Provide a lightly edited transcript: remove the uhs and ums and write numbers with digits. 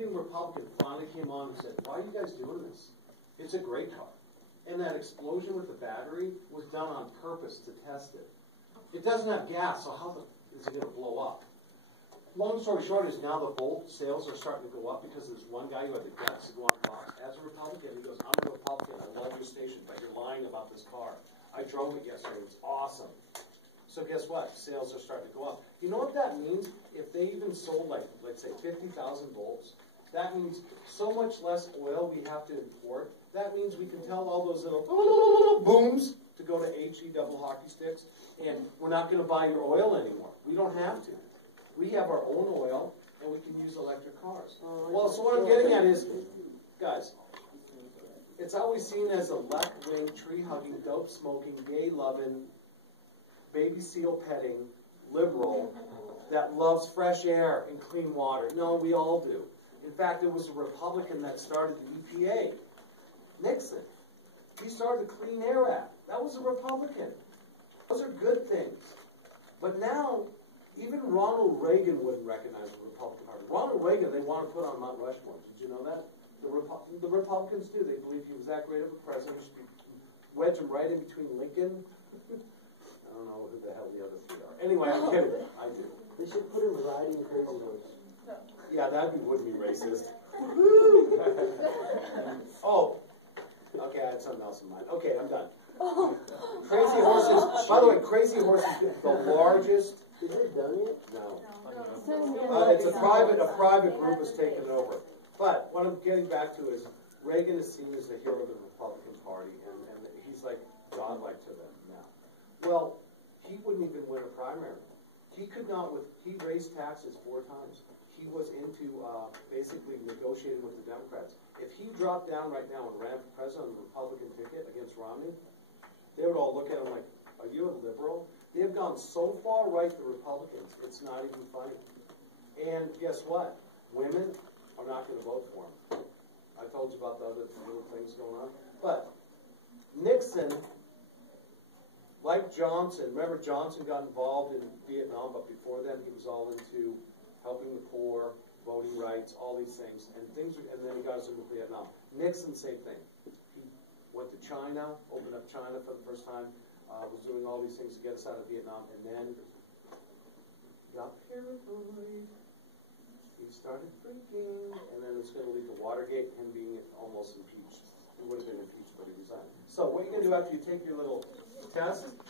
leading Republican finally came on and said, why are you guys doing this? It's a great car. And that explosion with the battery was done on purpose to test it. It doesn't have gas, so how is it going to blow up? Long story short is now the Bolt sales are starting to go up because there's one guy who had the guts to go on Fox as a Republican. He goes, I'm a Republican, I love your station, but you're lying about this car. I drove it yesterday, it was awesome. So guess what? Sales are starting to go up. You know what that means? If they even sold, like, let's say 50,000 Bolts, that means so much less oil we have to import. That means we can tell all those little booms to go to HE double hockey sticks, and we're not going to buy your oil anymore. We don't have to. We have our own oil, and we can use electric cars. Well, so what I'm getting at is, guys, it's always seen as a left-wing, tree-hugging, dope-smoking, gay-loving, baby seal petting liberal that loves fresh air and clean water. No, we all do. In fact, it was a Republican that started the EPA. Nixon. He started the Clean Air Act. That was a Republican. Those are good things. But now, even Ronald Reagan wouldn't recognize the Republican Party. Ronald Reagan, they want to put on Mount Rushmore. Did you know that? The Republicans do. They believe he was that great of a president. You should wedge him right in between Lincoln. I don't know who the hell the other three are. Anyway, I'm kidding. I do. They should put him riding Crazy Horse. Yeah, that would be racist. Oh, okay, I had something else in mind. Okay, I'm done. Crazy Horses, by the way, Crazy Horse is the largest. Is it done yet? No. It's a private group has taken it over. But what I'm getting back to is Reagan is seen as the hero of the Republican Party, and he's like godlike to them now. Well, he wouldn't even win a primary. He could not, he raised taxes 4 times. He was into basically negotiating with the Democrats. If he dropped down right now and ran for president on the Republican ticket against Romney, they would all look at him like, are you a liberal? They have gone so far right, the Republicans, it's not even funny. And guess what? Women are not going to vote for him. I told you about the other little things going on. But Nixon, like Johnson, remember Johnson got involved in Vietnam, but before then he was all into helping the poor, voting rights, all these things, and then he got us into Vietnam. Nixon, same thing. He went to China, opened up China for the first time, was doing all these things to get us out of Vietnam, and then got paranoid. He started freaking, and then it's going to lead to Watergate, him being almost impeached. He would have been impeached, but he resigned. So what are you going to do after you take your little test?